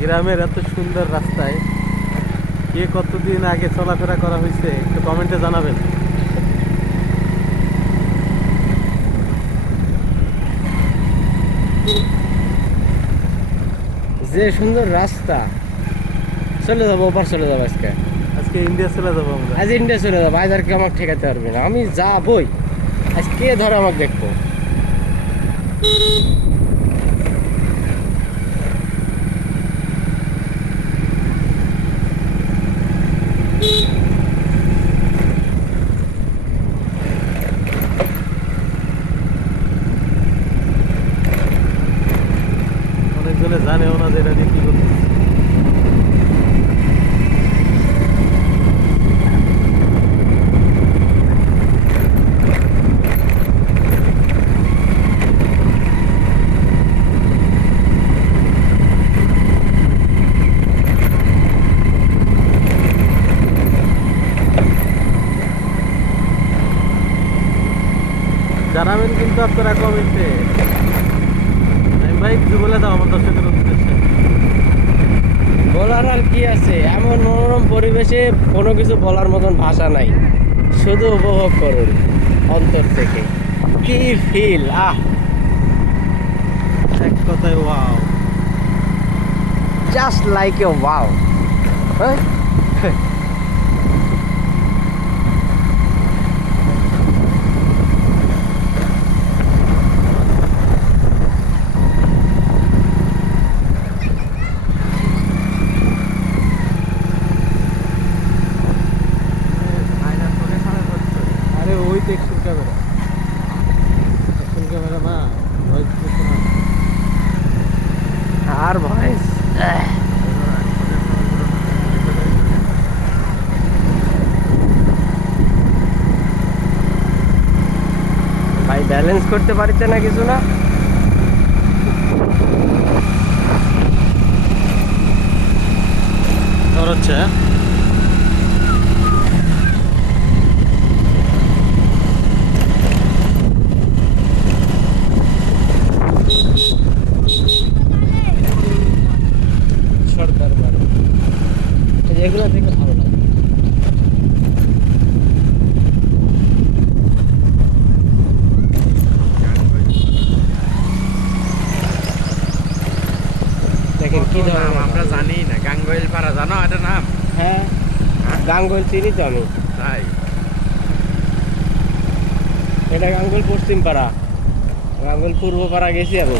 গ্রামের এত সুন্দর রাস্তায় কে কতদিন আগে চলাফেরা করা হয়েছে একটু কমেন্টে জানাবেন। যে সুন্দর রাস্তা। চলে যাবো, ওপার চলে যাবো আজকে। আজকে ইন্ডিয়া চলে যাবো আমরা। আজ ইন্ডিয়া চলে যাবো, আজ আর কেউ আমাকে ঠেকাতে পারবে না। আমি যাবই, আজ কে ধরে আমাকে দেখবো। অনেকজনে জানেও না যে এটা দিয়ে কি করতে। জানাবেন কিন্তু আপনারা কমেন্টে। ভাই কিছু বলে দাও আমার দর্শকের উদ্দেশ্যে। বলার আর কি আছে, এমন মনোরম পরিবেশে কোনো কিছু বলার মতন ভাষা নাই। শুধু উপভোগ করুন অন্তর থেকে। কি ফিল! এক কথায় wow, just like a wow. আরে ওই তো অ্যাকশন ক্যামেরা, অ্যাকশন ক্যামেরা না, ভয়েস না। আর ভয়েস ভাই ব্যালেন্স করতে পারছে না কিছু না। তোর হচ্ছে সরকার বাড়ি এগুলো থেকে ভালো লাগে। দেখেন কি ধরনের আমরা জানি না। গাঙ্গুইল পাড়া জানো এটা নাম? হ্যাঁ, গাঙ্গুল চিনি তো আমি। তাই এটা গাঙ্গুল পশ্চিম পাড়া, গাঙ্গুল পূর্ব পাড়া গেছি আমি।